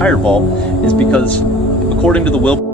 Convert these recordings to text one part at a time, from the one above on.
entire vault is because, according to the will,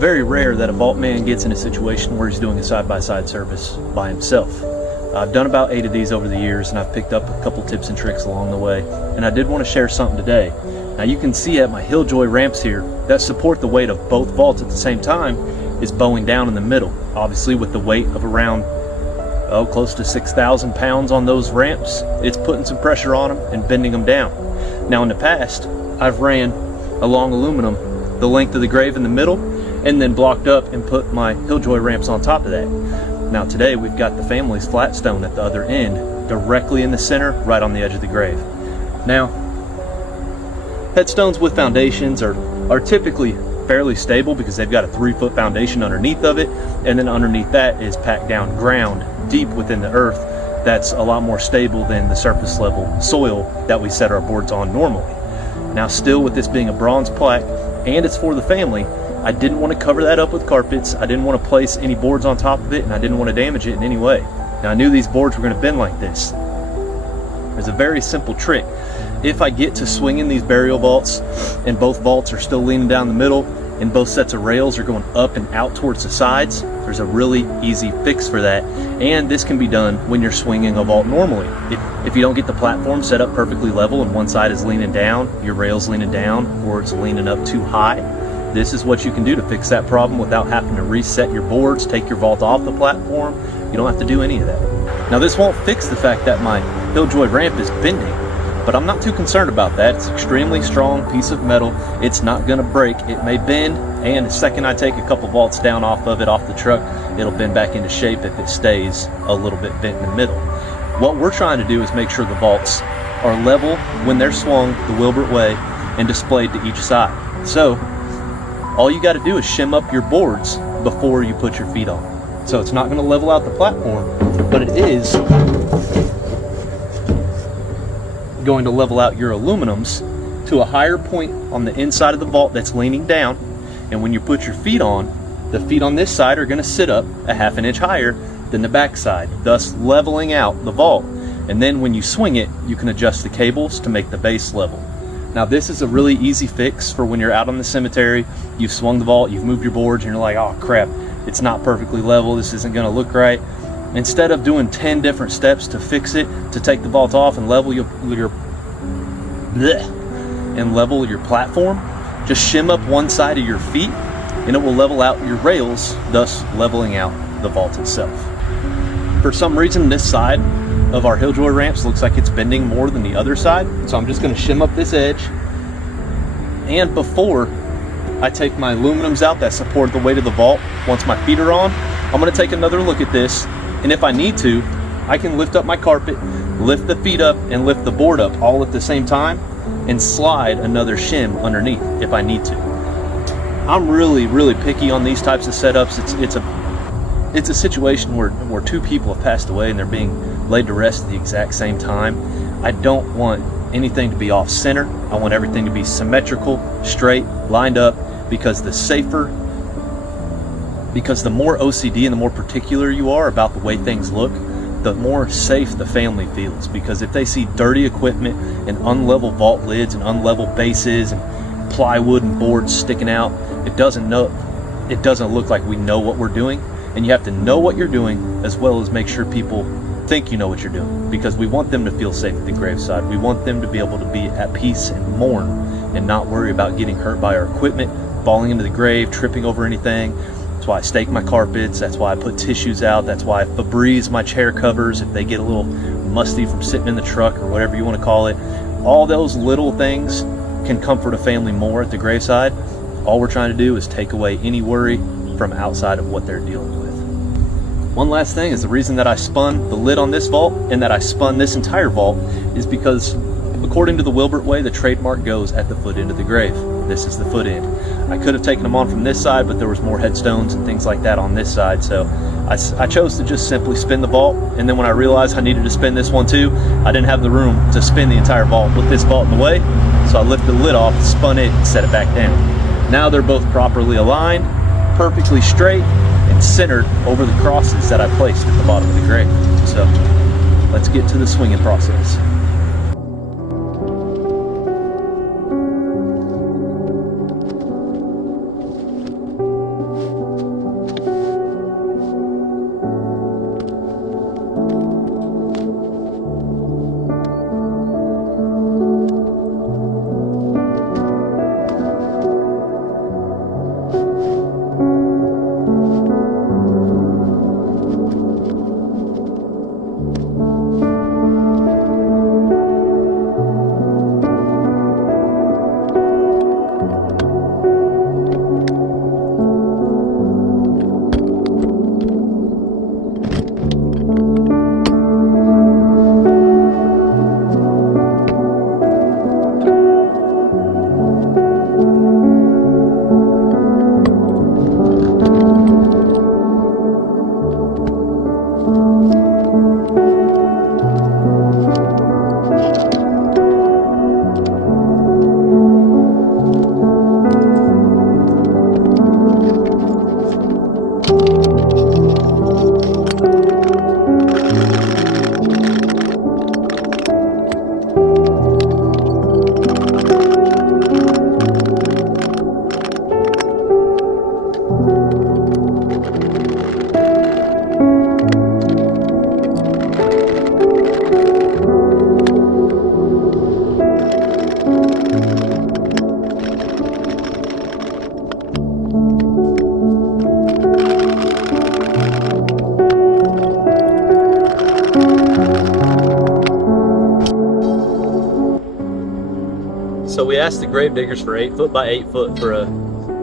very rare that a vault man gets in a situation where he's doing a side-by-side service by himself. I've done about 8 of these over the years, and I've picked up a couple tips and tricks along the way, and I did want to share something today. Now you can see at my Hilljoy ramps here that support the weight of both vaults at the same time is bowing down in the middle. Obviously with the weight of around close to 6,000 pounds on those ramps, it's putting some pressure on them and bending them down. Now in the past, I've ran along aluminum the length of the grave in the middle and then blocked up and put my Hilljoy ramps on top of that. Now today we've got the family's flat stone at the other end, directly in the center, right on the edge of the grave. Now, headstones with foundations are typically fairly stable because they've got a 3-foot foundation underneath of it, and then underneath that is packed down ground deep within the earth that's a lot more stable than the surface level soil that we set our boards on normally. Now still, with this being a bronze plaque and it's for the family, I didn't want to cover that up with carpets. I didn't want to place any boards on top of it, and I didn't want to damage it in any way. Now I knew these boards were going to bend like this. There's a very simple trick. If I get to swinging these burial vaults and both vaults are still leaning down the middle and both sets of rails are going up and out towards the sides, there's a really easy fix for that. And this can be done when you're swinging a vault normally. If you don't get the platform set up perfectly level and one side is leaning down, your rail's leaning down, or it's leaning up too high, this is what you can do to fix that problem without having to reset your boards, take your vault off the platform. You don't have to do any of that. Now this won't fix the fact that my Hilljoy ramp is bending, but I'm not too concerned about that. It's an extremely strong piece of metal. It's not gonna break. It may bend, and the second I take a couple vaults down off of it, off the truck, it'll bend back into shape if it stays a little bit bent in the middle. What we're trying to do is make sure the vaults are level when they're swung the Wilbert way and displayed to each side. So all you got to do is shim up your boards before you put your feet on. So it's not going to level out the platform, but it is going to level out your aluminums to a higher point on the inside of the vault that's leaning down. And when you put your feet on, the feet on this side are going to sit up a 1/2 inch higher than the back side, thus leveling out the vault. And then when you swing it, you can adjust the cables to make the base level. Now this is a really easy fix for when you're out on the cemetery, you've swung the vault, you've moved your boards, and you're like, oh crap, it's not perfectly level, this isn't gonna look right. Instead of doing 10 different steps to fix it, to take the vault off and level your platform, just shim up one side of your feet and it will level out your rails, thus leveling out the vault itself. For some reason, this side of our Hilljoy ramps looks like it's bending more than the other side, so I'm just going to shim up this edge. And before I take my aluminums out that support the weight of the vault, once my feet are on, I'm going to take another look at this, and if I need to, I can lift up my carpet, lift the feet up, and lift the board up all at the same time, and slide another shim underneath if I need to. I'm really picky on these types of setups. It's a situation where 2 people have passed away and they're being laid to rest at the exact same time. I don't want anything to be off center. I want everything to be symmetrical, straight, lined up, because the more OCD and the more particular you are about the way things look, the more safe the family feels. Because if they see dirty equipment and unlevel vault lids and unlevel bases and plywood and boards sticking out, it doesn't look like we know what we're doing. And you have to know what you're doing, as well as make sure people think you know what you're doing, because we want them to feel safe at the graveside. We want them to be able to be at peace and mourn and not worry about getting hurt by our equipment, falling into the grave, tripping over anything. That's why I stake my carpets. That's why I put tissues out. That's why I Febreze my chair covers if they get a little musty from sitting in the truck or whatever you want to call it. All those little things can comfort a family more at the graveside. All we're trying to do is take away any worry from outside of what they're dealing with. One last thing is the reason that I spun the lid on this vault and that I spun this entire vault is because, according to the Wilbert way, the trademark goes at the foot end of the grave. This is the foot end. I could have taken them on from this side, but there was more headstones and things like that on this side, so I chose to just simply spin the vault. And then when I realized I needed to spin this one too, I didn't have the room to spin the entire vault with this vault in the way, so I lifted the lid off, spun it, and set it back down. Now they're both properly aligned, perfectly straight, and centered over the crosses that I placed at the bottom of the grave. So let's get to the swinging process. So we asked the grave diggers for 8 foot by 8 foot for a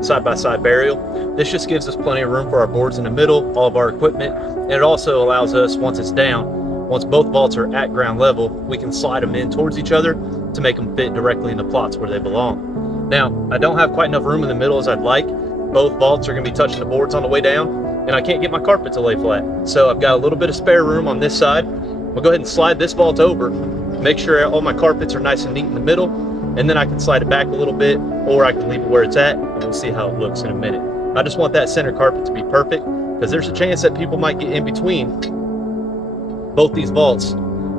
side-by-side burial. This just gives us plenty of room for our boards in the middle, all of our equipment, and it also allows us, once it's down, once both vaults are at ground level, we can slide them in towards each other to make them fit directly in the plots where they belong. Now, I don't have quite enough room in the middle as I'd like. Both vaults are going to be touching the boards on the way down, and I can't get my carpet to lay flat. So I've got a little bit of spare room on this side. We'll go ahead and slide this vault over, make sure all my carpets are nice and neat in the middle, and then I can slide it back a little bit, or I can leave it where it's at, and we'll see how it looks in a minute. I just want that center carpet to be perfect, because there's a chance that people might get in between both these vaults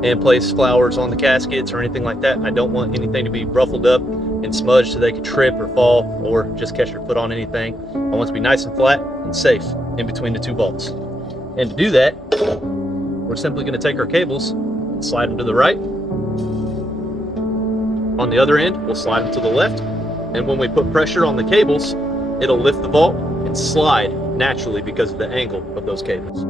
and place flowers on the caskets or anything like that. I don't want anything to be ruffled up and smudged so they could trip or fall or just catch their foot on anything. I want it to be nice and flat and safe in between the two vaults. And to do that, we're simply going to take our cables and slide them to the right. On the other end, we'll slide them to the left. And when we put pressure on the cables, it'll lift the vault and slide naturally because of the angle of those cables.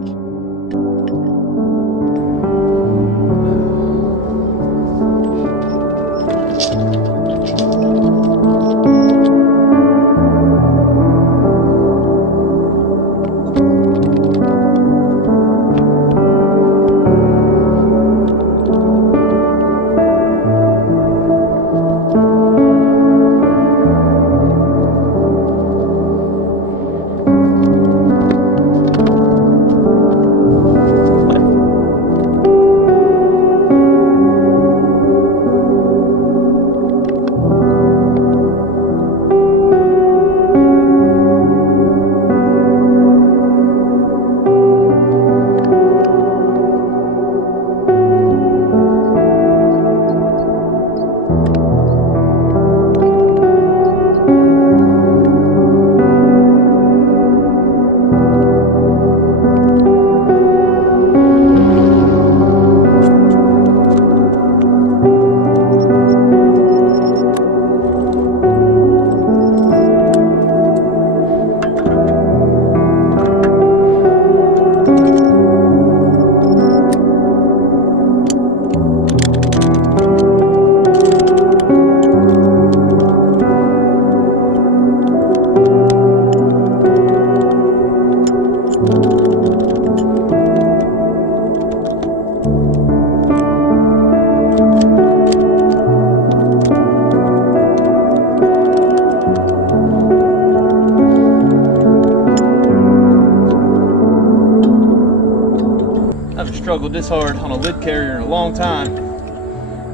Struggled this hard on a lid carrier in a long time,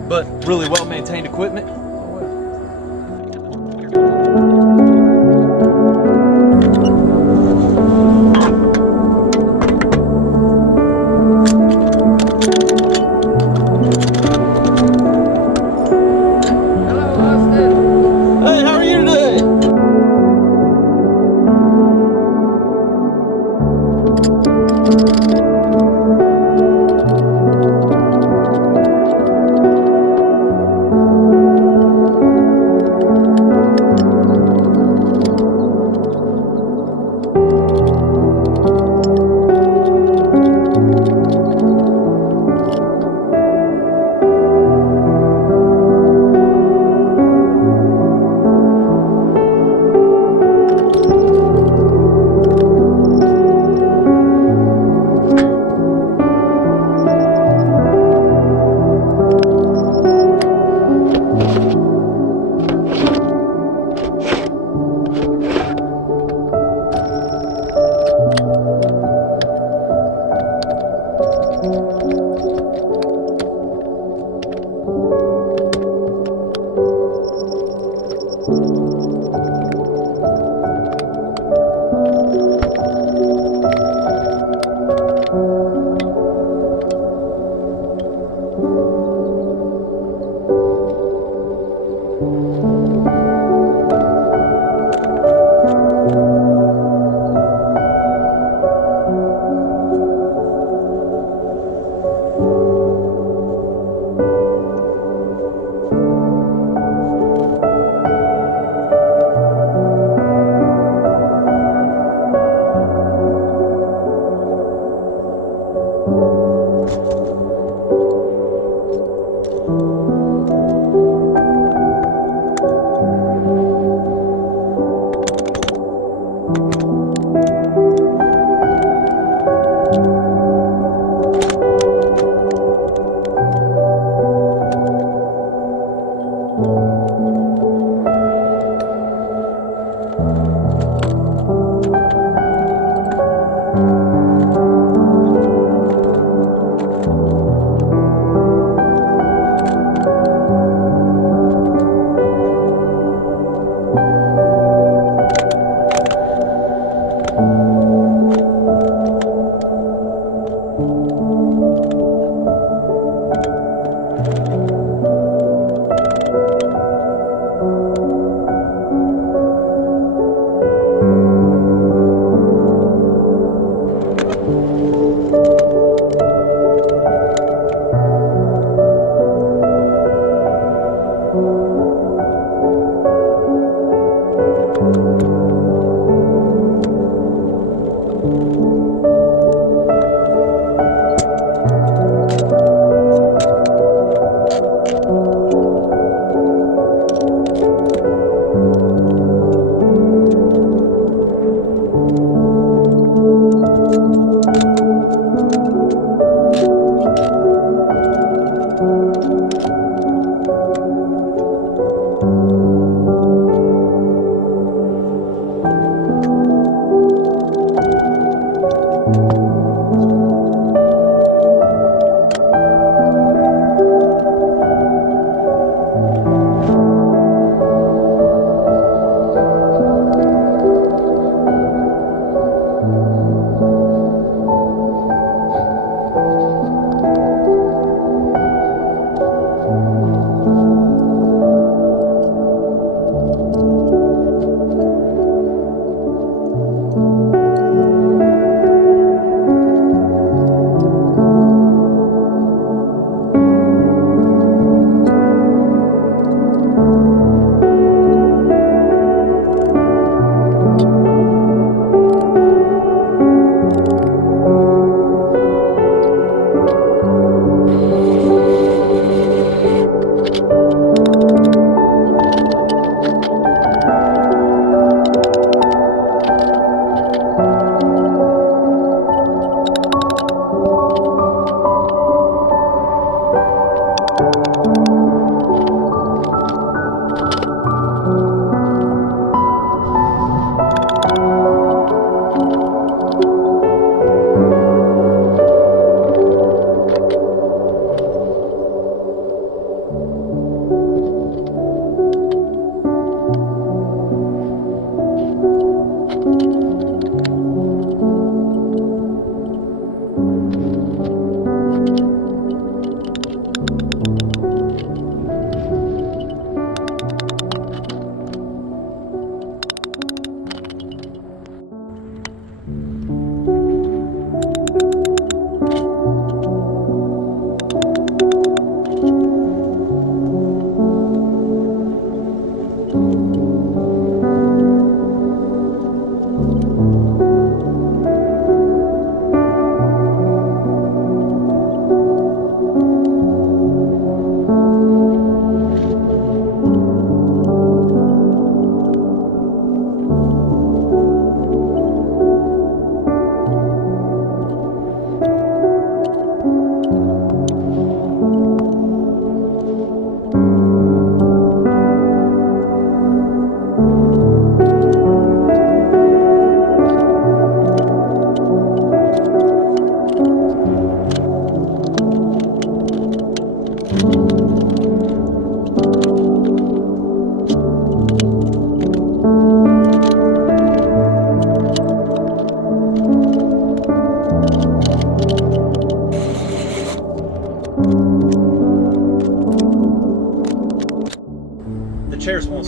but really well maintained equipment. Hello, Austin. Hey, how are you today?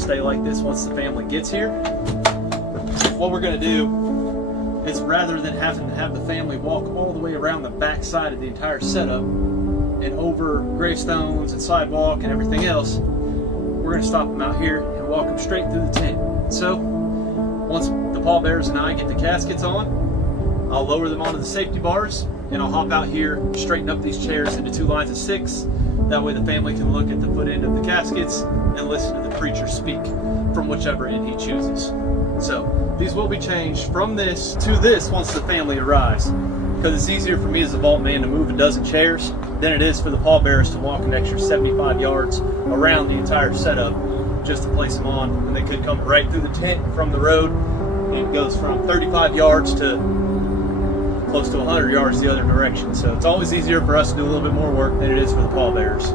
stay like this once the family gets here. What we're going to do is, rather than having to have the family walk all the way around the back side of the entire setup and over gravestones and sidewalk and everything else, we're going to stop them out here and walk them straight through the tent. So once the pallbearers and I get the caskets on, I'll lower them onto the safety bars and I'll hop out here, straighten up these chairs into 2 lines of 6. That way the family can look at the foot end of the caskets and listen to the preacher speak from whichever end he chooses. So these will be changed from this to this once the family arrives, because it's easier for me as a vault man to move a dozen chairs than it is for the pallbearers to walk an extra 75 yards around the entire setup just to place them on. And they could come right through the tent from the road, and it goes from 35 yards to close to 100 yards the other direction. So it's always easier for us to do a little bit more work than it is for the pallbearers.